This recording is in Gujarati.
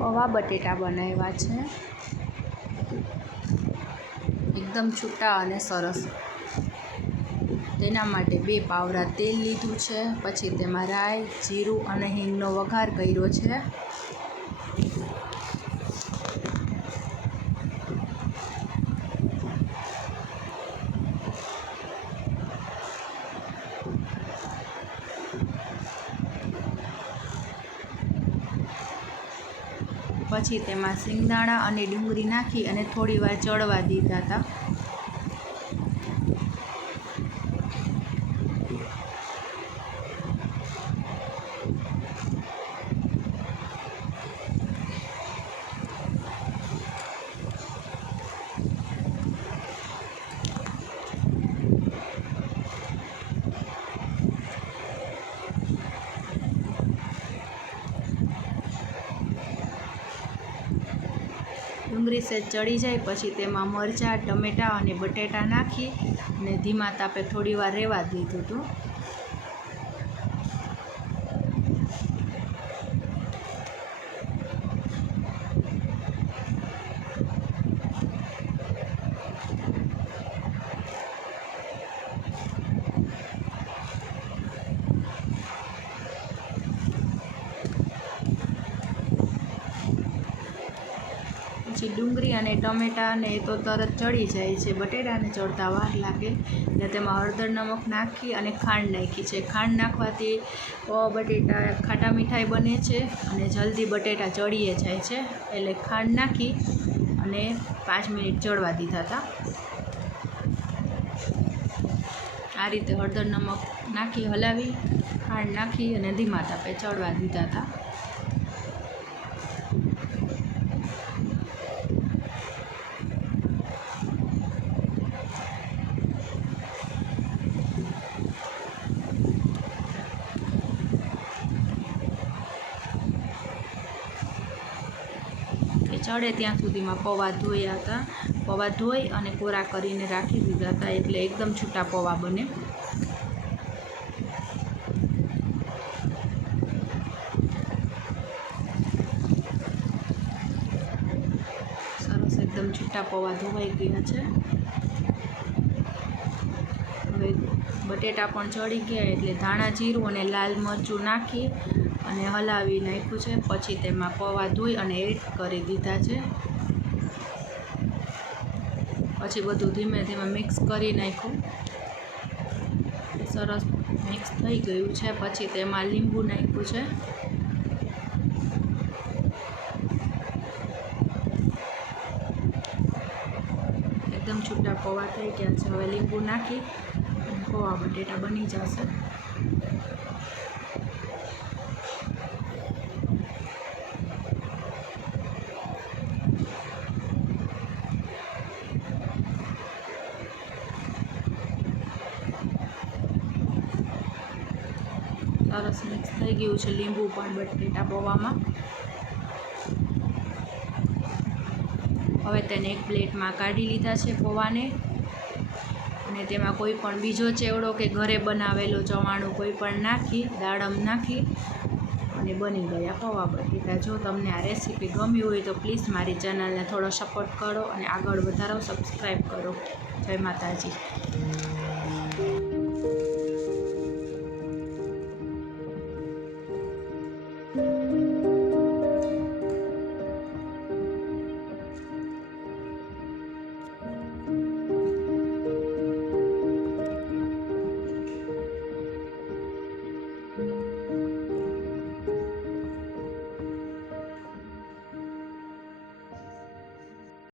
પૌવા બટેટા બનાવ્યા છે. એકદમ છૂટા અને સરસ. તેના માટે બે પાવરા તેલ લીધું છે. પછી તેમાં રાઈ, જીરું અને હિંગનો વઘાર કર્યો છે. પછી તેમાં સિંગદાણા અને ડુંગળી નાખી અને થોડી વાર ચડવા દીધા હતા. ડુંગળી સેજ ચડી જાય, પછી તેમાં મરચાં, ટમેટાં અને બટેટા નાખી અને ધીમા તાપે થોડી વાર રહેવા દીધું હતું. પછી ડુંગળી અને ટમેટાં ને એ તો તરત ચડી જાય છે. બટેટાને ચડતા વાર લાગે. ને તેમાં હળદર નમક નાખી અને ખાંડ નાખી છે. ખાંડ નાખવાથી બટેટા ખાટા મીઠાઈ બને છે અને જલ્દી બટેટા ચડીએ જાય છે. એટલે ખાંડ નાખી અને પાંચ મિનિટ ચડવા દીધા હતા. આ રીતે હળદર નમક નાખી હલાવી, ખાંડ નાખી અને ધીમા તાપે ચડવા દીધા હતા એ ચડે ત્યાં સુધીમાં પૌવા ધોયા હતા. પૌવા ધોઈ અને કોરા કરીને રાખી દીધા હતા એટલે એકદમ છૂટા પૌવા બને. સરસ એકદમ છૂટા પૌવા ધોવાઈ ગયા છે. હવે બટેટા પણ ચડી ગયા એટલે ધાણા, જીરું અને લાલ મરચું નાખી અને હલાવી નાખ્યું છે. પછી તેમાં પૌવા ધોઈ અને એડ કરી દીધા છે. પછી બધું ધીમે ધીમે મિક્સ કરી નાખ્યું. સરસ મિક્સ થઈ ગયું છે. પછી તેમાં લીંબુ નાખ્યું છે. એકદમ છૂટા પૌવા થઈ ગયા છે. હવે લીંબુ નાખી પૌવા બટેટા બની જશે. સરસ મિક્સ થઈ ગયું છે લીંબુ પણ બટેટા પૌવામાં. હવે તેને એક પ્લેટમાં કાઢી લીધા છે પૌવાને. અને તેમાં કોઈ પણ બીજો ચેવડો કે ઘરે બનાવેલો ચવાણું કોઈ પણ નાખી, દાડમ નાખી અને બની ગયા પૌવા બટેટા. જો તમને આ રેસીપી ગમી હોય તો પ્લીઝ મારી ચેનલને થોડો સપોર્ટ કરો અને આગળ વધારો સબસ્ક્રાઈબ કરો. જય માતાજી.